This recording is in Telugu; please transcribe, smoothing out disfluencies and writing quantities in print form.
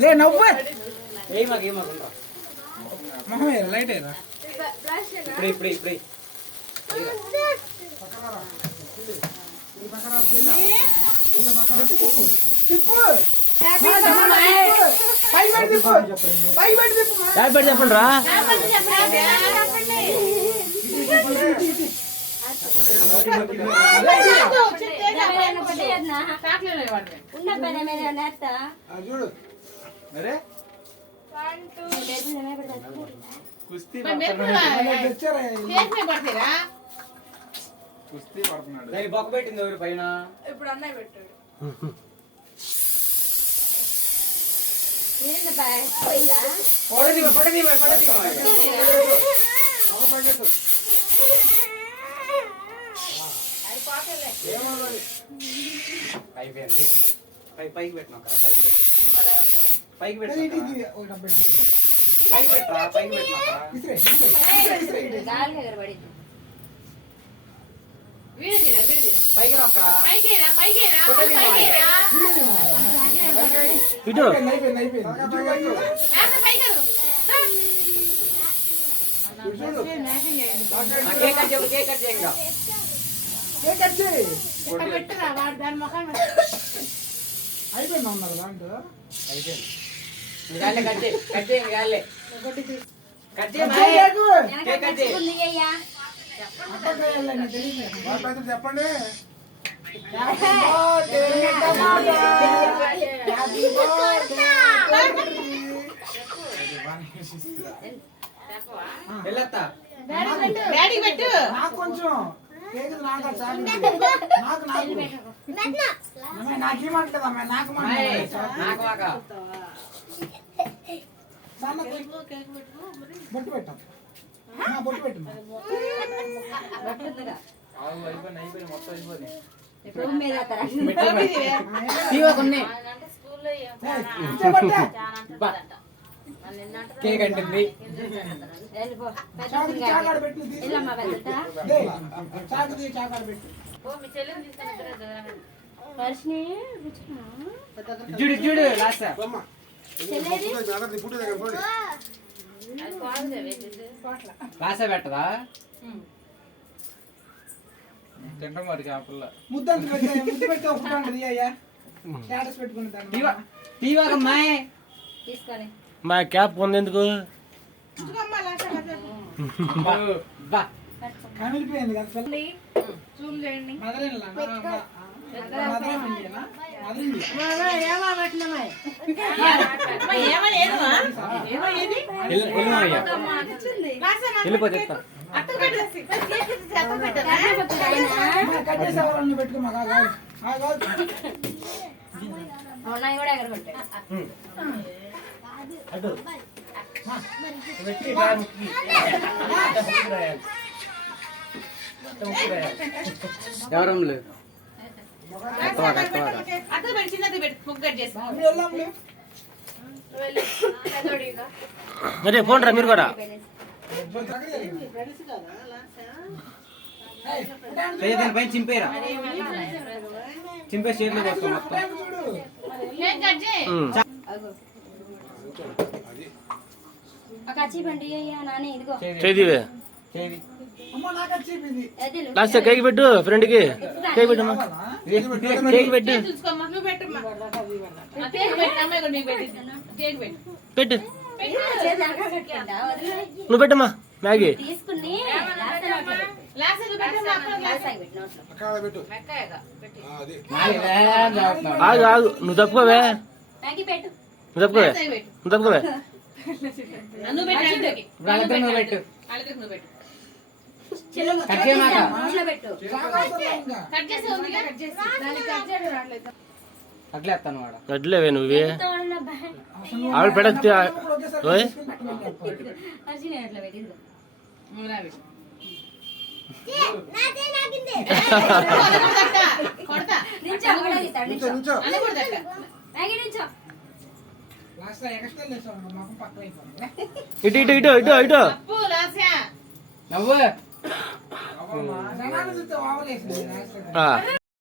లే నవ్వు మొహం లైట్ అయ్యరా ఇప్పుడు చెప్పండి రా. బొక్క పెట్టింది ఎవరు పైన ఇప్పుడు అన్నయ్య పెట్టాడు. అయిపోయింది. పైకి పెట్టినా పైకి పెట్టరా పైకి రాకరా ఇటు అయిపోయింది ఉన్నారు దాంట్లో చెప్పండి. నాకు కొంచెం నాకేమంటదా నాకు బొట్టు పెట్టాం బొట్టు పెట్టు కేక్ అంటుంది. చూడు లాస్ట్ లాస పెట్టదా తింటాం వాడికి ఆ పిల్ల ముద్దు పెట్టి ఒప్పుకోండి అయ్యా స్టేటస్ పెట్టుకుంటాను మా క్యాప్ ఉంది ఎందుకు కమిలిపోయింది కదా జూమ్ చేయండి. వెళ్ళిపోతే కట్టేసేవాళ్ళని పెట్టుకున్నా కూడా ఎగరగొట్టాడు. ఎవరం లేదు అరే పోండ్రా మీరు కూడా పైన చింపేరా చింపే చేతులు కోసం మొత్తం చేదివే లాస్ట్ కేక్ పెట్టు ఫ్రెండ్ కి కేక్ పెట్టమ్మా కేక్ పెట్టు పెట్టు నువ్వు పెట్టమ్మా మ్యాగీ ఆగు ఆగు నువ్వు తప్పుకోవే నువ్వు తప్పుకోవే నువ్వు తప్పుకోవే అట్లేవే నువ్వే ఆవిడ పెడతే ఇటు ఇటు ఇటు ఇటు ఇటు నవ్వు